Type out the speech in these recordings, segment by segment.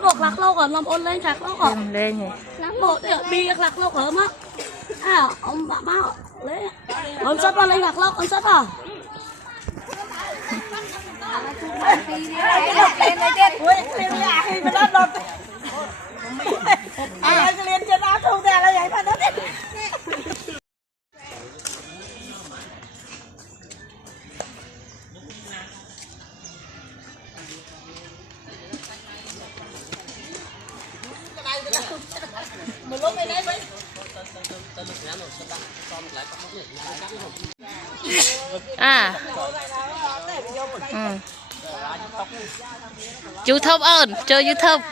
Luộc lạc lâu còn làm ôn lên chặt lâu còn lên nhỉ một bi lạc lâu ở mắt ông bà má lấy ông sắt vào lên lạc lâu ông sắt vào lên trên áo không ra là vậy phải đó YouTube ơn chơi YouTube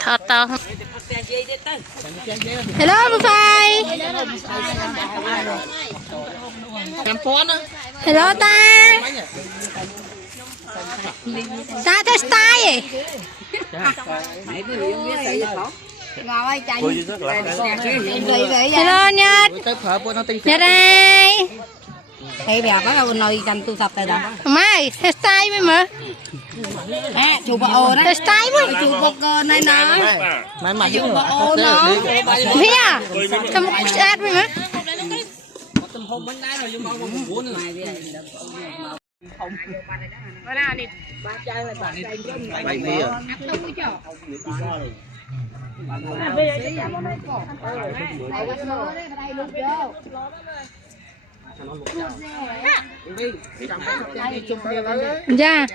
thọt to hello bố phai hello ta ta tới style hello Nhật Nhật đây Thế bây giờ có nói chăm tu tập tại đó. mai style mới mà Chụp bộ đó. style mới Chụp bộ này nó. mai mà chụp bộ nó phía cầm sát mới mà dạ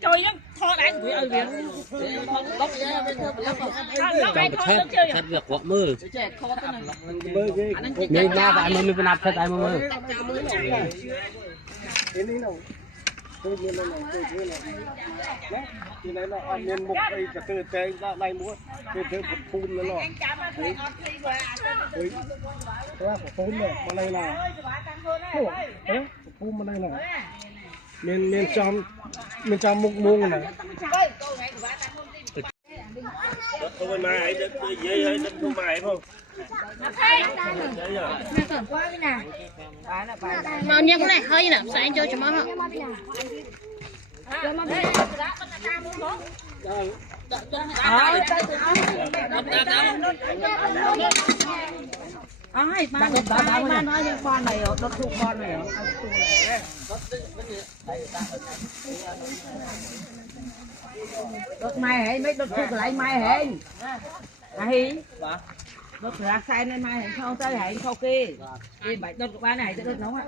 trời nó thò đánh Thật việc của mơ nên ra tại mà mình nạp thật tại mà mơ thì này là miền mục đây cả từ tây ra đây múa từ từ một phun nữa rồi đấy thế là phun này mà đây là phun mà đây là miền trong mục muông này không mai ấy đất dễ ấy đất không mai không màu nhang cái này hơi nè sao anh chơi cho món không Ai mà nó nói những con này ở đất thuộc con này ở đất mai hệ mấy đất thuộc lại mai hệ ai đất ra sai nên mai hệ sau tới hệ sau kia thì bảy đất của ba này sẽ đất nóng ạ